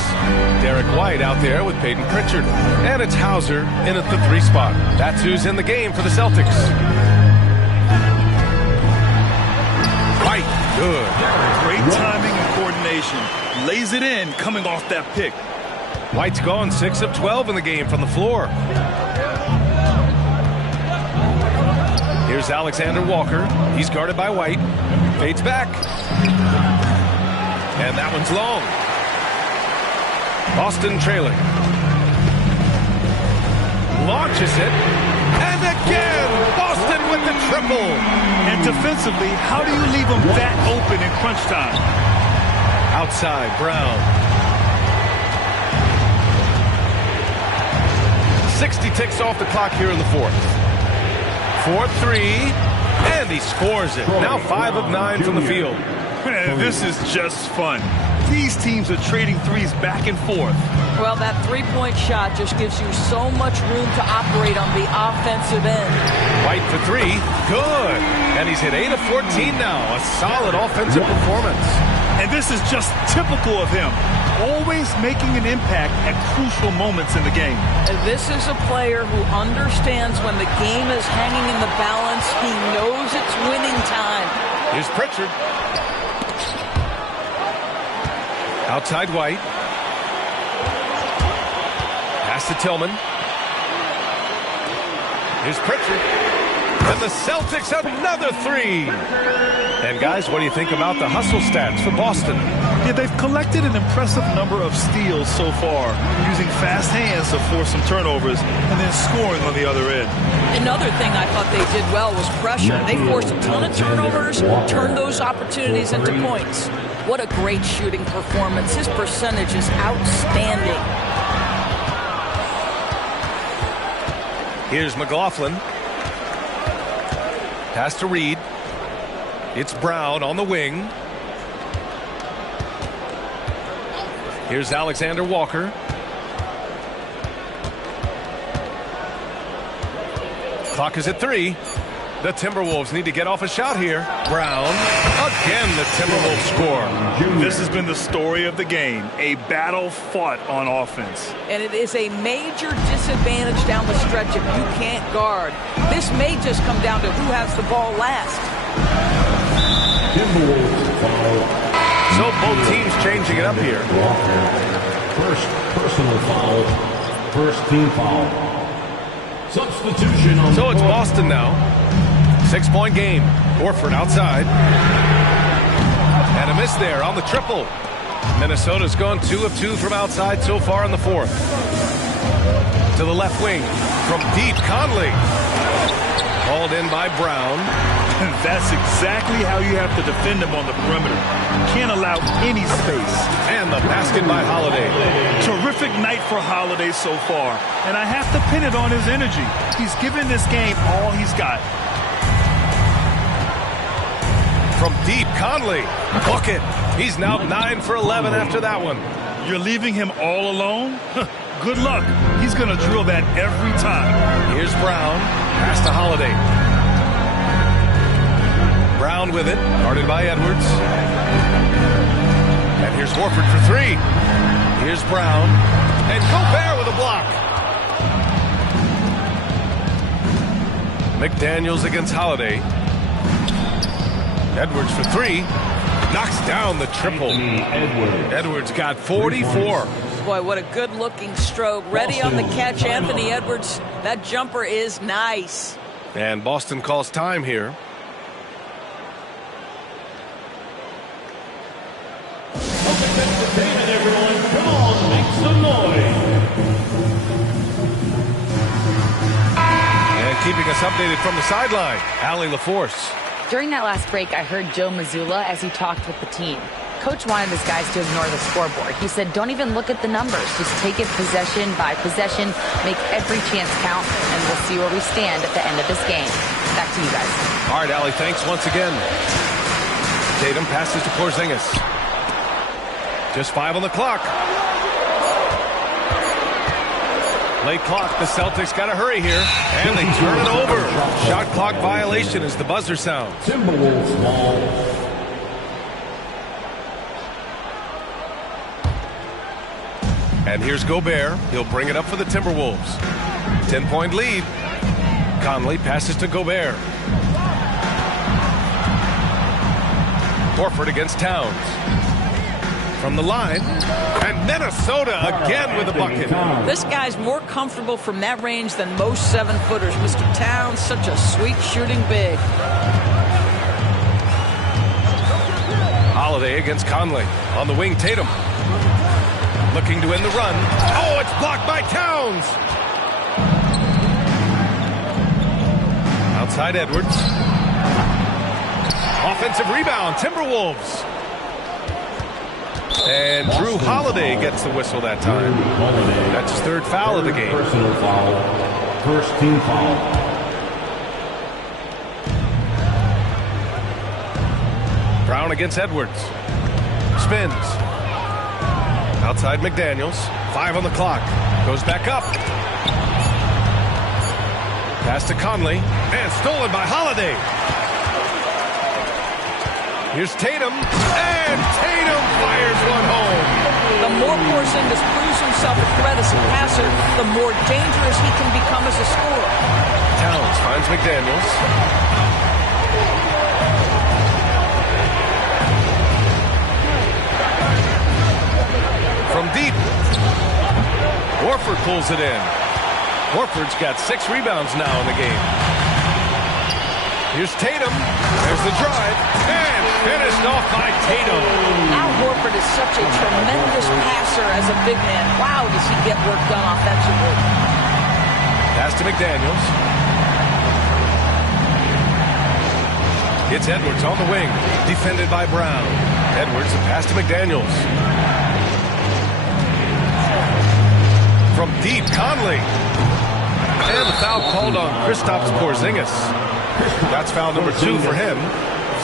Derek White out there with Peyton Pritchard. And it's Hauser in at the 3 spot. That's who's in the game for the Celtics. White, good. Great timing and coordination. Lays it in coming off that pick. White's gone 6 of 12 in the game from the floor. Here's Alexander Walker. He's guarded by White. Fades back. And that one's long. Boston trailing. Launches it. And again, Boston with the triple. And defensively, how do you leave them that open in crunch time? Outside, Brown. 60 ticks off the clock here in the fourth. 4-3, and he scores it. Now 5 of 9 from the field. Man, this is just fun. These teams are trading threes back and forth. Well, that three-point shot just gives you so much room to operate on the offensive end. White for 3, good. And he's hit 8 of 14 now. A solid offensive performance. And this is just typical of him. Always making an impact at crucial moments in the game. And this is a player who understands when the game is hanging in the balance. He knows it's winning time. Here's Pritchard. Outside White. Pass to Tillman. Here's Pritchard. And the Celtics have another 3. And guys, what do you think about the hustle stats for Boston? Yeah, they've collected an impressive number of steals so far, using fast hands to force some turnovers and then scoring on the other end. Another thing I thought they did well was pressure. They forced a ton of turnovers, turned those opportunities into points. What a great shooting performance. His percentage is outstanding. Here's McLaughlin. Pass to Reed. It's Brown on the wing. Here's Alexander Walker. Clock is at 3. The Timberwolves need to get off a shot here. Brown. Again, the Timberwolves score. This has been the story of the game. A battle fought on offense. And it is a major disadvantage down the stretch if you can't guard. This may just come down to who has the ball last. So both teams changing it up here. First personal foul. First team foul. Substitution on So it's Boston now. 6-point game. Horford outside. And a miss there on the triple. Minnesota's gone 2 of 2 from outside so far in the fourth. To the left wing from deep, Conley. Hauled in by Brown. That's exactly how you have to defend him on the perimeter. Can't allow any space. And the basket by Holiday. Terrific night for Holiday so far. And I have to pin it on his energy. He's given this game all he's got. From deep, Conley. Bucket. He's now 9 for 11 after that one. You're leaving him all alone? Good luck. He's going to drill that every time. Here's Brown. Pass to Holiday. Brown with it. Guarded by Edwards. And here's Horford for 3. Here's Brown. And Gobert with a block. McDaniels against Holiday. Edwards for 3. knocks down the triple. Edwards got 44. Boy, what a good-looking stroke. Ready on the catch, Anthony Edwards. That jumper is nice. And Boston calls time here. Entertainment, everyone. Come on, make some noise. And keeping us updated from the sideline, Allie LaForce. During that last break, I heard Joe Mazzulla as he talked with the team. Coach wanted his guys to ignore the scoreboard. He said, don't even look at the numbers. Just take it possession by possession, make every chance count, and we'll see where we stand at the end of this game. Back to you guys. All right, Allie, thanks once again. Tatum passes to Porzingis. Just 5 on the clock. Late clock, the Celtics got to hurry here, and they turn it over. Shot clock violation as the buzzer sounds. Timberwolves ball. And here's Gobert. He'll bring it up for the Timberwolves. 10-point lead. Conley passes to Gobert. Horford against Towns. From the line. And Minnesota again with a bucket. This guy's more comfortable from that range than most 7-footers. Mr. Towns, such a sweet shooting big. Holiday against Conley. On the wing, Tatum. Looking to end the run. Oh, it's blocked by Towns. Outside Edwards. Offensive rebound, Timberwolves. And Drew Holiday gets the whistle that time. That's his 3rd foul of the game. Personal foul. First team foul. Brown against Edwards. Spins. Outside McDaniels. 5 on the clock. Goes back up. Pass to Conley. And stolen by Holiday. Here's Tatum. And Tatum fires one home. The more Porzingis proves himself a threat as a passer, the more dangerous he can become as a scorer. Towns finds McDaniels. From deep. Horford pulls it in. Horford's got 6 rebounds now in the game. Here's Tatum. There's the drive. And finished off by Tatum. Al Horford is such a tremendous passer as a big man. Wow, does he get work done offensively. Pass to McDaniels. It's Edwards on the wing. Defended by Brown. Edwards, a pass to McDaniels. From deep, Conley. And the foul called on Kristaps Porzingis. That's foul number 2 for him.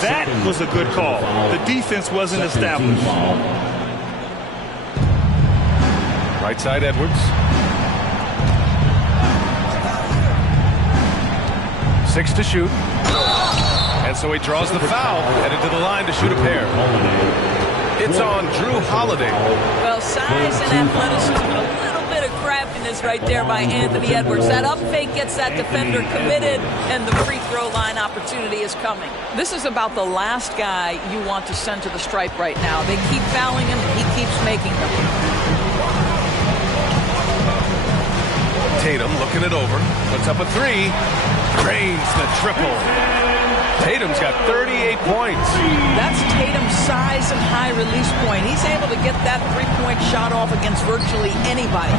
That was a good call. The defense wasn't established. Right side, Edwards. 6 to shoot. And so he draws the foul, headed to the line to shoot a pair. It's on Drew Holiday. Well, size and athleticism, a little bit of craftiness right there by Anthony Edwards. That up fake gets that defender committed, and the free throw line opportunity is coming. This is about the last guy you want to send to the stripe right now. They keep fouling him, and he keeps making them. Tatum looking it over. Puts up a 3. Drains the triple. Tatum's got 38 points. That's Tatum's size and high release point. He's able to get that three-point shot off against virtually anybody.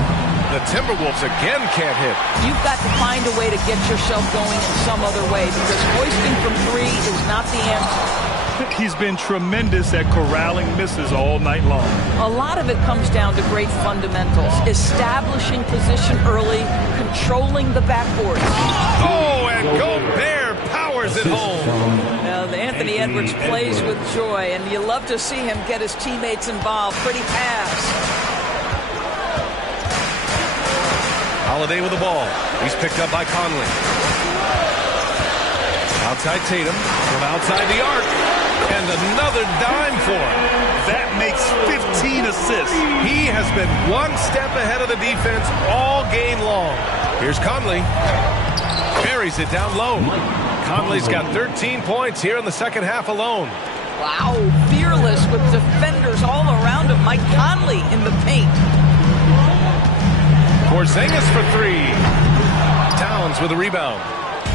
The Timberwolves again can't hit. You've got to find a way to get yourself going in some other way because hoisting from 3 is not the answer. He's been tremendous at corralling misses all night long. A lot of it comes down to great fundamentals. Establishing position early, controlling the backboard. Oh, and Gobert powers it home. Now, Anthony Edwards plays with joy, and you love to see him get his teammates involved. Pretty pass. Holiday with the ball. He's picked up by Conley. Outside Tatum. From outside the arc. And another dime for him. That makes 15 assists. He has been one step ahead of the defense all game long. Here's Conley. Buries it down low. Conley's got 13 points here in the second half alone. Wow, fearless with defenders all around him. Mike Conley in the paint. Porzingis for three. Towns with a rebound.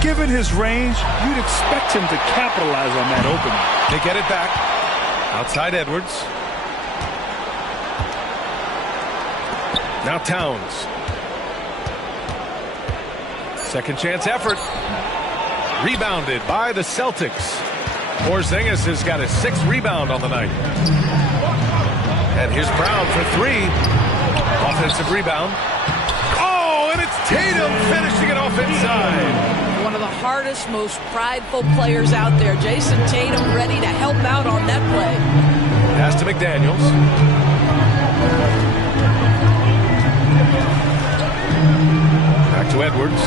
Given his range, you'd expect him to capitalize on that opening. They get it back. Outside Edwards. Now Towns. Second chance effort. Rebounded by the Celtics. Porzingis has got his 6th rebound on the night. And here's Brown for three. Offensive rebound. Oh, and it's Tatum finishing it off inside. One of the hardest, most prideful players out there. Jason Tatum ready to help out on that play. Pass to McDaniels. Back to Edwards.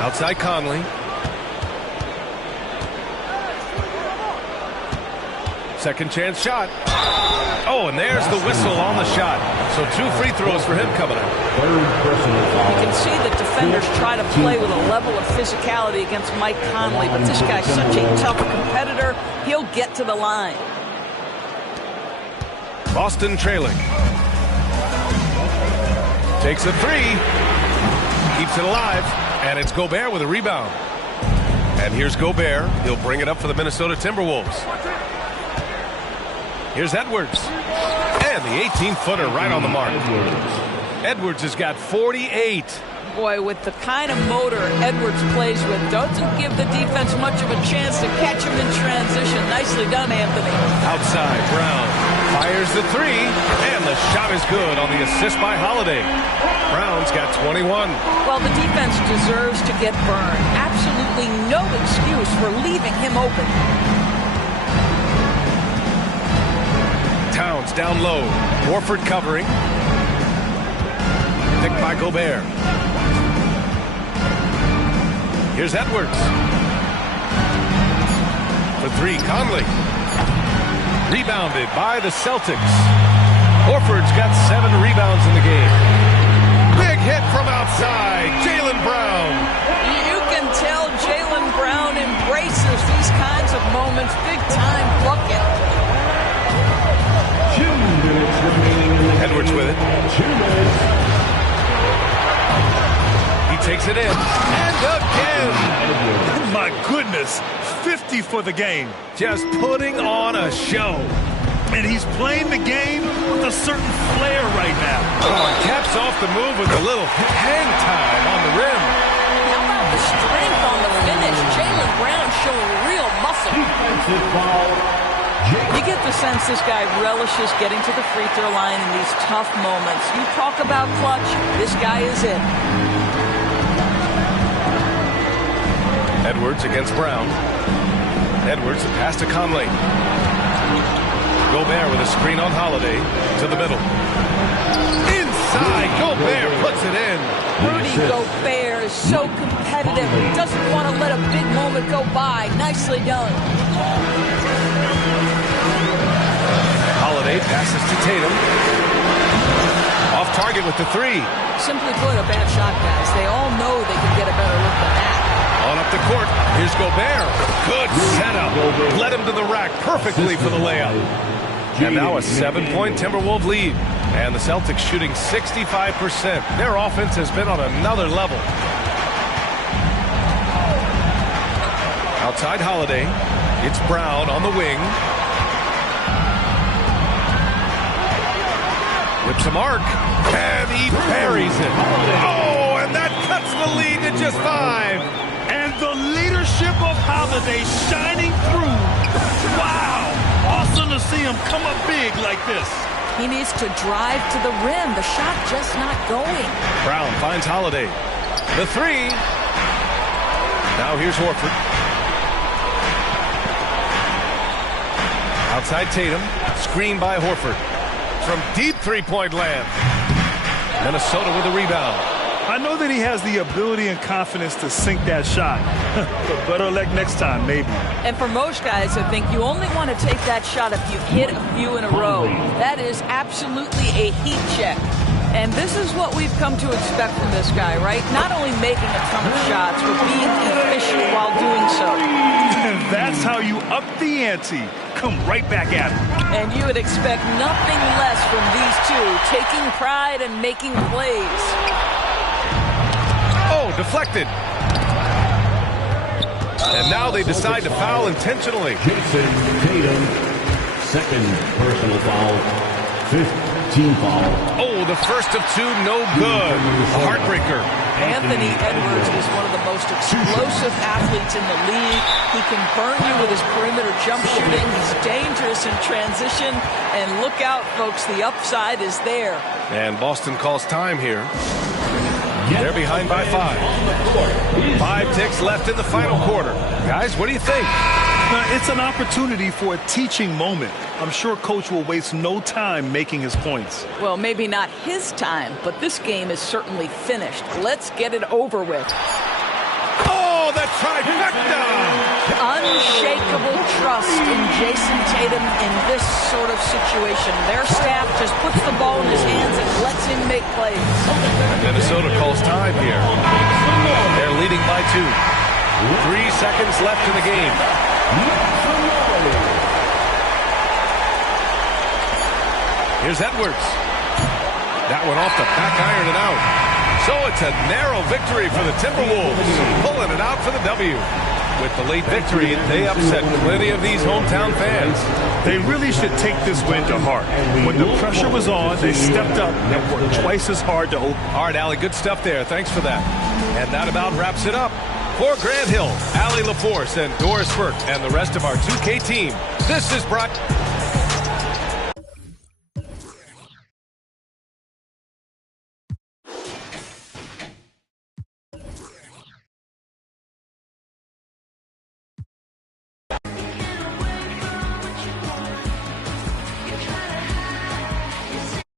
Outside Conley. Second chance shot. Oh, and there's the whistle on the shot. So 2 free throws for him coming up. You can see that defenders try to play with a level of physicality against Mike Conley, but this guy's such a tough competitor, he'll get to the line. Boston trailing. Takes a three. Keeps it alive. And it's Gobert with a rebound. And here's Gobert. He'll bring it up for the Minnesota Timberwolves. Here's Edwards. And the 18-footer right on the mark. Edwards has got 48. Boy, with the kind of motor Edwards plays with, doesn't give the defense much of a chance to catch him in transition. Nicely done, Anthony. Outside, Brown fires the three, and the shot is good on the assist by Holiday. Brown's got 21. Well, the defense deserves to get burned. Absolutely no excuse for leaving him open. Towns down low. Horford covering. Picked by Gobert. Here's Edwards. For three, Conley. Rebounded by the Celtics. Horford's got 7 rebounds in the game. Big hit from outside. Jaylen Brown. You can tell Jaylen Brown embraces these kinds of moments. Big time bucket. 2 minutes remaining in the Edwards with it. 2 minutes. He takes it in. And again. My goodness, 50 for the game. Just putting on a show. And he's playing the game with a certain flair right now. Oh, and caps off the move with a little hang time on the rim. How about the strength on the finish? Jaylen Brown showing real muscle. Defensive foul. You get the sense this guy relishes getting to the free throw line in these tough moments. You talk about clutch, this guy is it. Edwards against Brown. Edwards, the pass to Conley. Gobert with a screen on Holiday to the middle. Inside, Gobert puts it in. Rudy Gobert is so competitive. Doesn't want to let a big moment go by. Nicely done. Holiday passes to Tatum. Off target with the three. Simply put, a bad shot, guys. They all know they can get a better look than that. On up the court. Here's Gobert. Good setup. Led him to the rack perfectly for the layup. And now a 7-point Timberwolves lead. And the Celtics shooting 65%. Their offense has been on another level. Outside Holiday. It's Brown on the wing. Whips a mark. And he buries it. Oh, and that cuts the lead to just 5. And the leadership of Holiday shining through. Wow. Awesome to see him come up big like this. He needs to drive to the rim. The shot just not going. Brown finds Holiday. The three. Now here's Horford. Outside Tatum. Screen by Horford. From deep three-point land. Minnesota with a rebound. I know that he has the ability and confidence to sink that shot. But better luck next time, maybe. And for most guys, I think you only want to take that shot if you've hit a few in a row. That is absolutely a heat check. And this is what we've come to expect from this guy, right? Not only making a ton of shots, but being efficient while doing so. And that's how you up the ante. Come right back at him. And you would expect nothing less from these two, taking pride and making plays. Oh, deflected. And now they decide to foul intentionally. Jason Tatum, second personal foul, 15 foul. Oh, the first of two, no good. A heartbreaker. Anthony Edwards is one of the most explosive athletes in the league. He can burn you with his perimeter jump shooting. He's dangerous in transition. And look out, folks, the upside is there. And Boston calls time here. They're behind by 5. 5 ticks left in the final quarter. Guys, what do you think? Now, it's an opportunity for a teaching moment. I'm sure Coach will waste no time making his points. Well, maybe not his time, but this game is certainly finished. Let's get it over with. Oh, the trifecta! Unshakable trust in Jason Tatum in this sort of situation. Their staff just puts the ball in his hands and lets him make plays. And Minnesota calls time here. They're leading by 2. 3 seconds left in the game. Here's Edwards. That one off the back iron and out. So it's a narrow victory for the Timberwolves, pulling it out for the W. With the late victory, they upset plenty of these hometown fans. They really should take this win to heart. When the pressure was on, they stepped up and worked twice as hard to open. All right, Allie, good stuff there. Thanks for that. And that about wraps it up. For Grant Hill, Allie LaForce, and Doris Burke, and the rest of our 2K team, this is Brock.